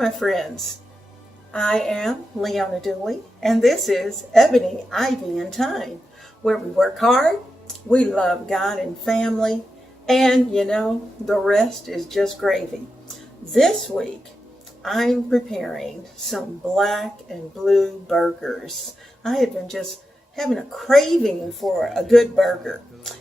my friends. I am Leona Dooley, and this is Ebony, Ivy, and Thyme, where we work hard, we love God and family, and the rest is just gravy. This week, I'm preparing some black and blue burgers. I have been just having a craving for a good burger.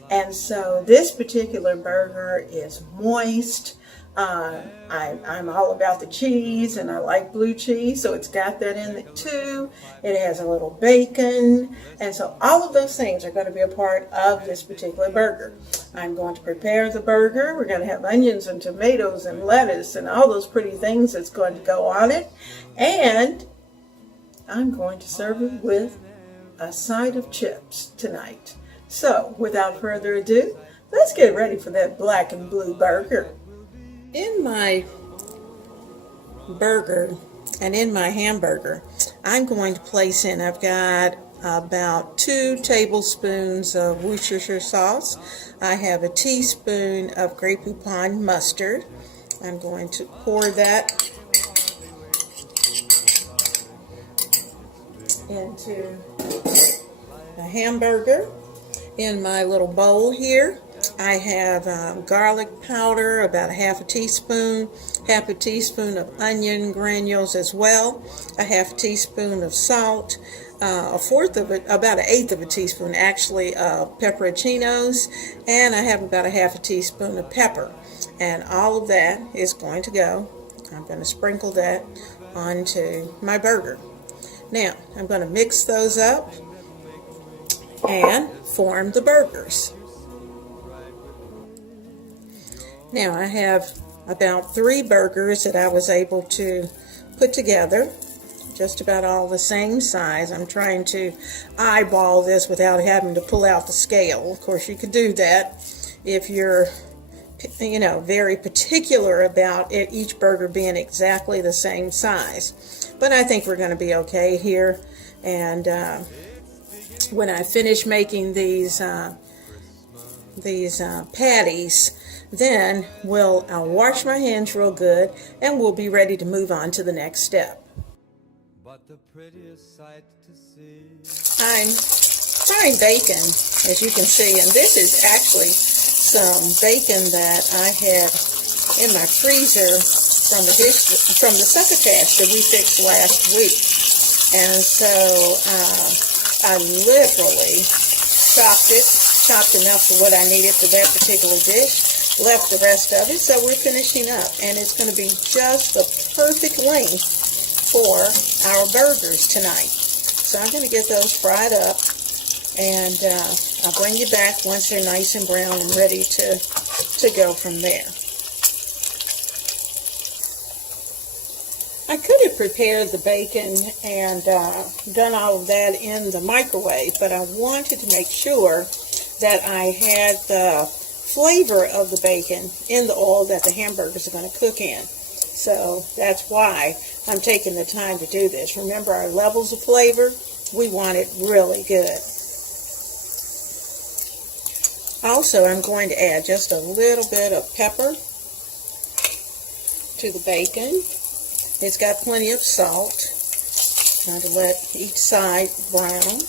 And so this particular burger is moist. I'm all about the cheese, and I like blue cheese, so it's got that in it too. It has a little bacon, and so all of those things are going to be a part of this particular burger. I'm going to prepare the burger. We're going to have onions and tomatoes and lettuce and all those pretty things that's going to go on it, and I'm going to serve it with a side of chips tonight. So without further ado, let's get ready for that black and blue burger. In my burger and in my hamburger, I'm going to place in, I've got about 2 tablespoons of Worcestershire sauce. I have a teaspoon of Grey Poupon mustard. I'm going to pour that into the hamburger. In my little bowl here, I have garlic powder, about half a teaspoon of onion granules as well, a half a teaspoon of salt, about an eighth of a teaspoon actually of pepperoncinos, and I have about a half a teaspoon of pepper. And all of that is going to go. I'm going to sprinkle that onto my burger. Now, I'm going to mix those up and form the burgers. Now I have about 3 burgers that I was able to put together, just about all the same size. I'm trying to eyeball this without having to pull out the scale. Of course, you could do that if you're very particular about each burger being exactly the same size. But I think we're going to be okay here. And when I finish making these patties, then I'll wash my hands real good, and we'll be ready to move on to the next step. I'm frying bacon, as you can see, and this is actually some bacon that I had in my freezer from the succotash that we fixed last week. And so I literally chopped enough for what I needed for that particular dish, left the rest of it, so we're finishing up, and it's going to be just the perfect length for our burgers tonight. So I'm going to get those fried up, and I'll bring you back once they're nice and brown and ready to go from there. I could have prepared the bacon and done all of that in the microwave, but I wanted to make sure that I had the flavor of the bacon in the oil that the hamburgers are going to cook in. So that's why I'm taking the time to do this. Remember our levels of flavor? We want it really good. Also, I'm going to add just a little bit of pepper to the bacon. It's got plenty of salt. Trying to let each side brown.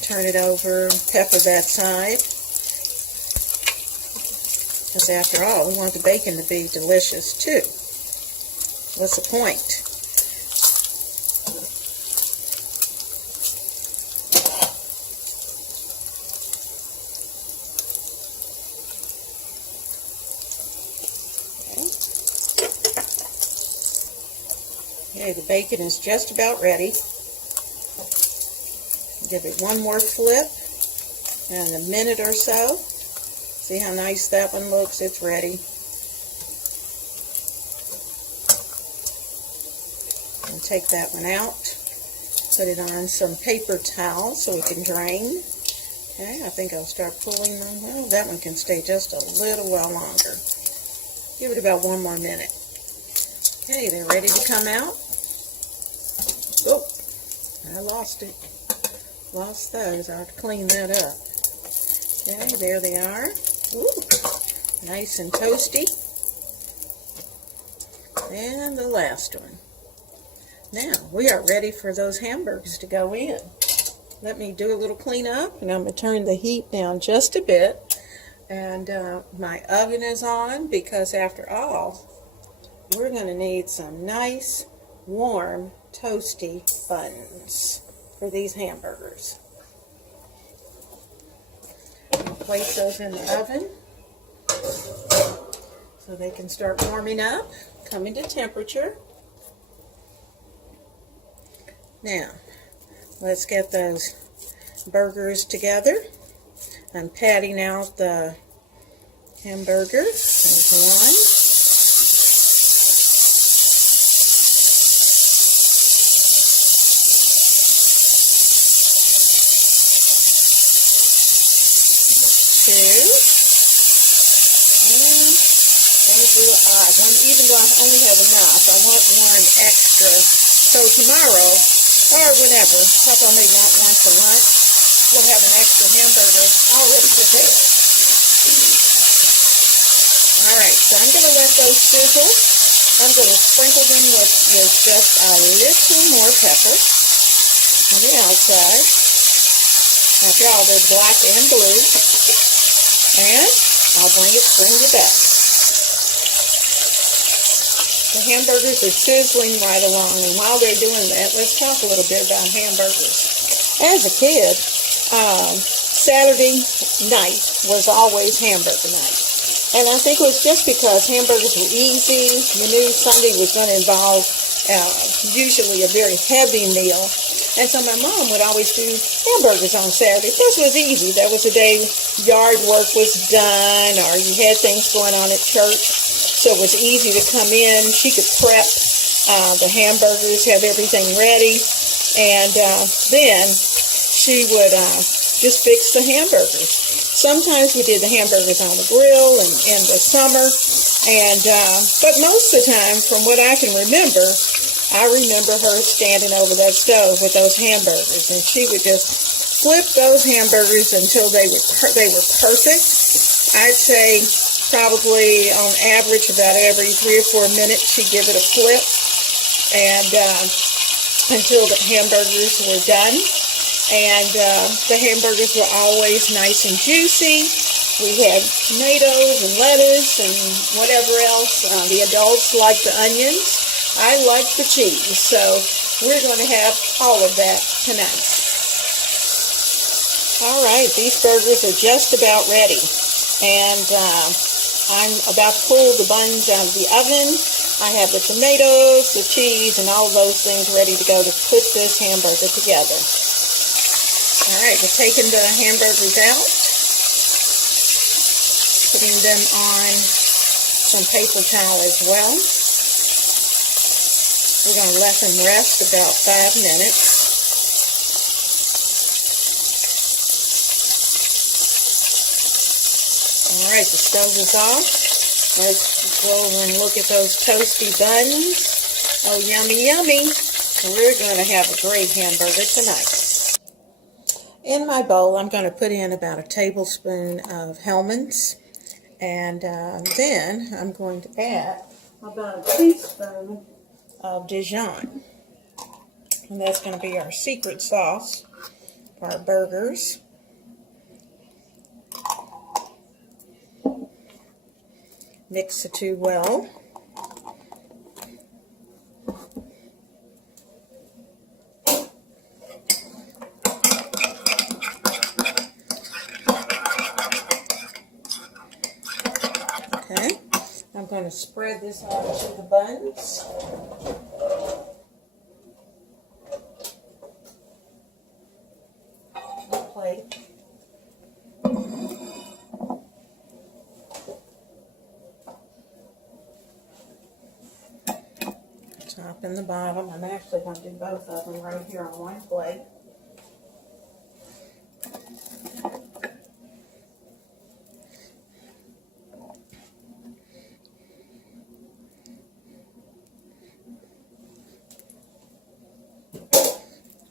Turn it over, pepper that side. Because after all, we want the bacon to be delicious too. What's the point? Okay, the bacon is just about ready. Give it one more flip, and a minute or so. See how nice that one looks? It's ready. And take that one out. Put it on some paper towel so we can drain. Okay, I think I'll start pulling them. Well, that one can stay just a little while longer. Give it about 1 more minute. Okay, they're ready to come out. Oh, I lost it. Lost those. I have to clean that up. Okay, there they are. Ooh, nice and toasty. And the last one. Now, we are ready for those hamburgers to go in. Let me do a little cleanup, and I'm going to turn the heat down just a bit. And my oven is on because, after all, we're going to need some nice, warm, toasty buns for these hamburgers. I'll place those in the oven so they can start warming up, coming to temperature. Now, let's get those burgers together. I'm patting out the hamburger. There's one. Two. And don't do even though I only have enough, I want one extra. So tomorrow, or whenever, Papa may want one for lunch, we'll have an extra hamburger already prepared. Alright, so I'm going to let those sizzle. I'm going to sprinkle them with just a little more pepper on the outside. After all, they're black and blue. And I'll bring you back. The hamburgers are sizzling right along, and while they're doing that, let's talk a little bit about hamburgers. As a kid, Saturday night was always hamburger night. And I think it was just because hamburgers were easy. You knew Sunday was going to involve usually a very heavy meal. And so my mom would always do hamburgers on Saturday. Plus, it was easy. That was the day yard work was done, or you had things going on at church. So it was easy to come in. She could prep the hamburgers, have everything ready. And then she would just fix the hamburgers. Sometimes we did the hamburgers on the grill in the summer. But most of the time, from what I can remember, I remember her standing over that stove with those hamburgers. And she would just flip those hamburgers until they were perfect. I'd say probably on average about every 3 or 4 minutes she'd give it a flip, and until the hamburgers were done. And the hamburgers were always nice and juicy. We had tomatoes and lettuce and whatever else. The adults liked the onions. I liked the cheese. So we're going to have all of that tonight. All right, these burgers are just about ready. And I'm about to pull the buns out of the oven. I have the tomatoes, the cheese, and all of those things ready to go to put this hamburger together. All right, we're taking the hamburgers out, putting them on some paper towel as well. We're going to let them rest about 5 minutes. All right, the stove is off. Let's go over and look at those toasty buns. Oh, yummy, yummy. We're going to have a great hamburger tonight. In my bowl, I'm going to put in about a tablespoon of Hellmann's. And then I'm going to add about a teaspoon of Dijon. And that's going to be our secret sauce for our burgers. Mix the two well. Okay, I'm going to spread this onto the buns. The plate. Top and the bottom. I'm actually going to do both of them right here on one plate.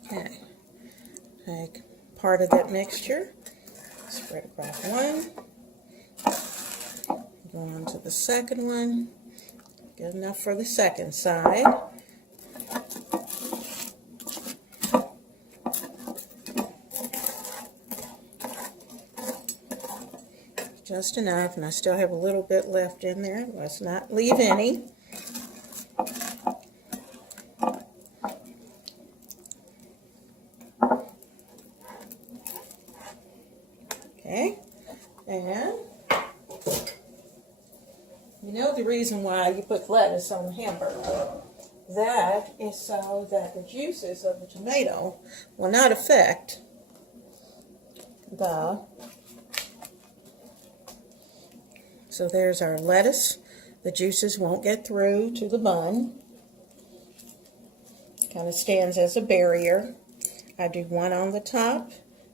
Okay, take part of that mixture, spread across one, Go on to the second one. Good enough for the second side. Just enough, and I still have a little bit left in there. Let's not leave any. Okay, and you know the reason why you put lettuce on the hamburger? That is so that the juices of the tomato will not affect the... So there's our lettuce. The juices won't get through to the bun. Kind of stands as a barrier. I do one on the top,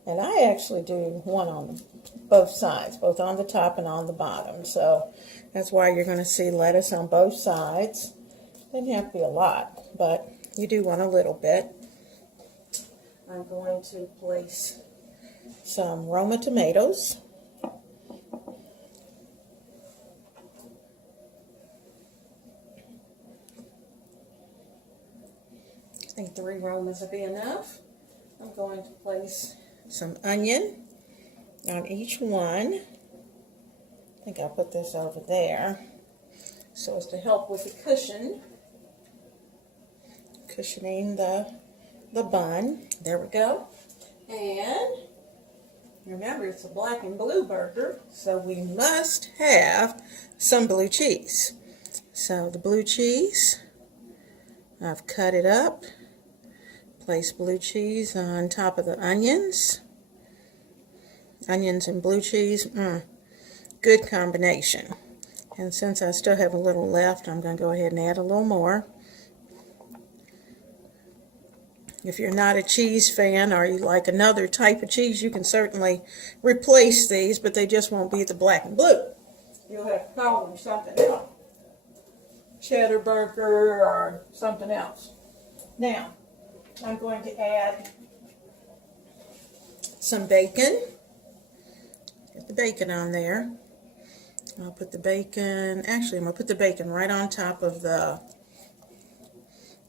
and I actually do one on both sides, both on the top and on the bottom. So that's why you're going to see lettuce on both sides. Doesn't have to be a lot, but you do want a little bit. I'm going to place some Roma tomatoes. I think 3 Romas will be enough. I'm going to place some onion on each one. I think I'll put this over there so as to help with the cushioning the bun. There we go. And remember, it's a black and blue burger, so we must have some blue cheese. So the blue cheese, I've cut it up. Place blue cheese on top of the onions. Onions and blue cheese, good combination. And since I still have a little left, I'm going to go ahead and add a little more. If you're not a cheese fan or you like another type of cheese, you can certainly replace these, but they just won't be the black and blue. You'll have to call them something else. Cheddar burger or something else. Now, I'm going to add some bacon. Get the bacon on there. I'll put the bacon, actually I'm going to put the bacon right on top of the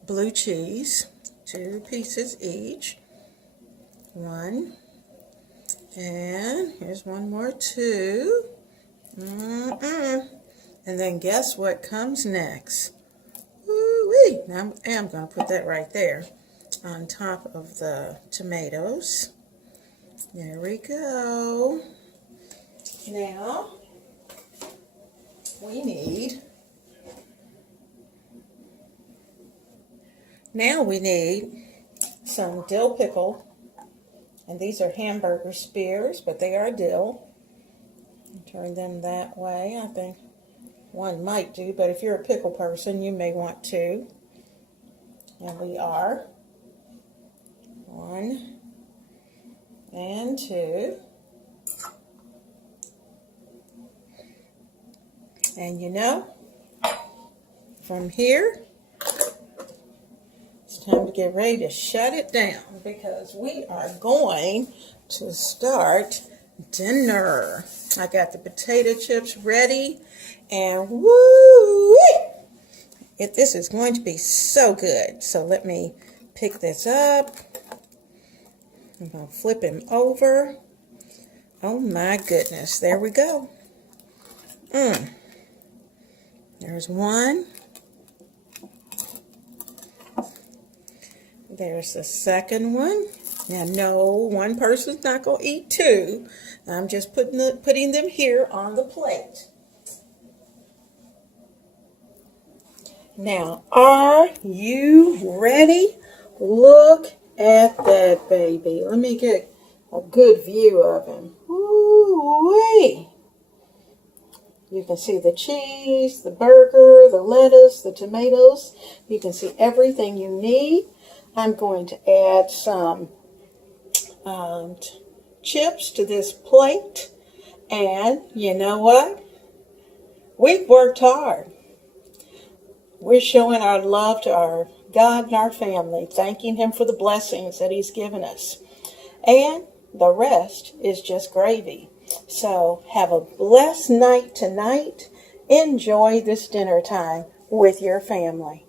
blue cheese. 2 pieces each. 1. And here's one more, 2. And then guess what comes next? Woo-wee! Now I'm going to put that right there on top of the tomatoes. There we go. Now we need some dill pickle, and these are hamburger spears, but they are dill. Turn them that way. I think one might do, but if you're a pickle person, you may want 2. And we are 1 and 2. And you know, from here, it's time to get ready to shut it down because we are going to start dinner. I got the potato chips ready, and woo! This is going to be so good. So let me pick this up. I'm going to flip him over. Oh my goodness, there we go. There's one. There's the second one. Now, no, one person's not going to eat 2. I'm just putting them here on the plate. Now, are you ready? Look at that baby. Let me get a good view of him. Woo-wee! You can see the cheese, the burger, the lettuce, the tomatoes. You can see everything you need. I'm going to add some chips to this plate. And you know what? We've worked hard. We're showing our love to our God and our family, thanking Him for the blessings that He's given us. And the rest is just gravy. So have a blessed night tonight. Enjoy this dinner time with your family.